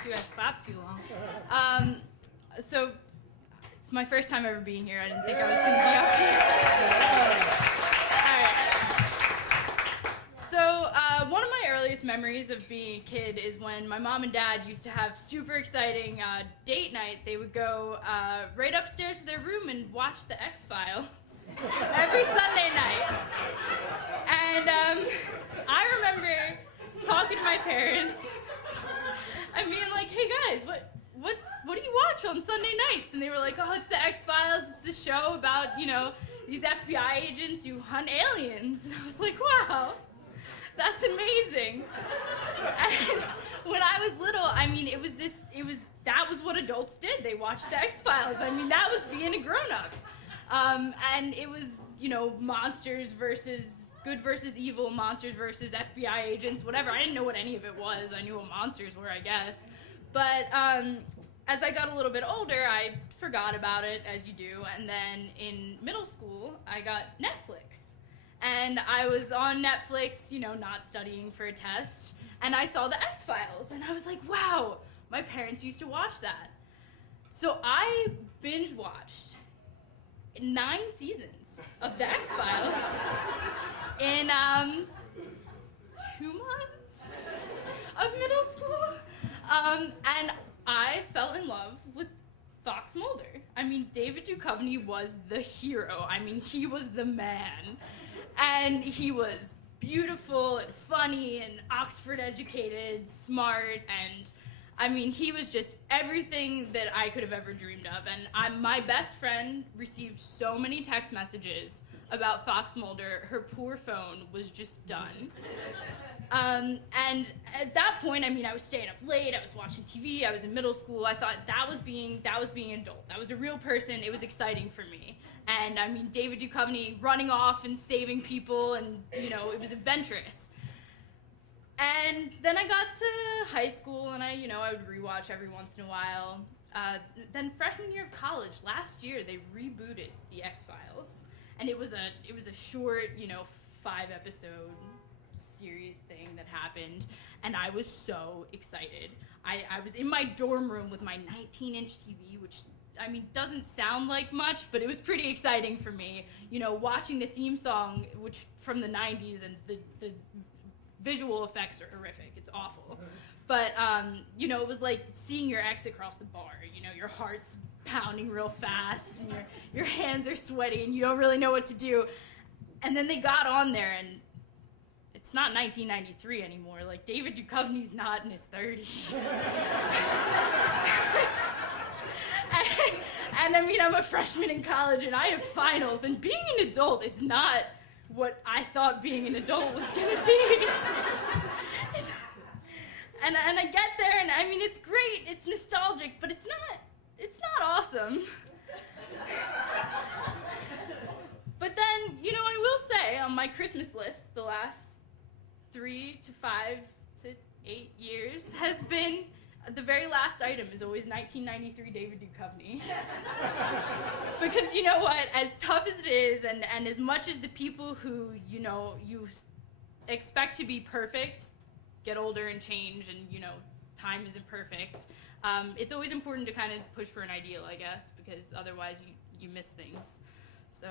make you guys clap too long. So it's my first time ever being here. I didn't think I was going to be up here. All right. So one of my earliest memories of being a kid is when my mom and dad used to have super exciting date night. They would go right upstairs to their room and watch the X-Files every Sunday night. And I remember talking to my parents and being like, hey guys, what do you watch on Sunday nights? And they were like, oh, it's the X-Files. It's the show about, these FBI agents who hunt aliens. And I was like, wow, that's amazing. And when I was little, that was what adults did. They watched the X-Files. I mean, that was being a grown-up. And it was, monsters versus good versus evil, monsters versus FBI agents, whatever. I didn't know what any of it was. I knew what monsters were, I guess. But as I got a little bit older, I forgot about it, as you do. And then in middle school, I got Netflix. And I was on Netflix, not studying for a test. And I saw the X-Files. And I was like, wow, my parents used to watch that. So I binge-watched 9 seasons of the X-Files in 2 months of middle school. And I fell in love with Fox Mulder. I mean, David Duchovny was the hero. I mean, he was the man. And he was beautiful and funny and Oxford educated, smart, and I mean, he was just everything that I could have ever dreamed of. And my best friend received so many text messages about Fox Mulder, her poor phone was just done. And at that point, I was staying up late, I was watching TV, I was in middle school. I thought that was being an adult. That was a real person. It was exciting for me. And David Duchovny running off and saving people, and it was adventurous. And then I got to high school, and I would rewatch every once in a while. Then freshman year of college, last year, they rebooted the X-Files, and it was a short, 5-episode series thing that happened, and I was so excited. I was in my dorm room with my 19-inch TV, which doesn't sound like much, but it was pretty exciting for me. Watching the theme song, which from the 90s, and the visual effects are horrific. It's awful. But, it was like seeing your ex across the bar. Your heart's pounding real fast, and your hands are sweaty, and you don't really know what to do. And then they got on there, and it's not 1993 anymore. Like, David Duchovny's not in his 30s. And I'm a freshman in college, and I have finals, and being an adult is not what I thought being an adult was gonna be. and I get there, and it's great, it's nostalgic, but it's not awesome. But then, I will say, on my Christmas list, the last 3 to 5 to 8 years has been, the very last item is always 1993 David Duchovny. Because you know what, as tough as it is, and as much as the people who, you expect to be perfect get older and change, and, time isn't perfect, it's always important to kind of push for an ideal, I guess, because otherwise you miss things. So.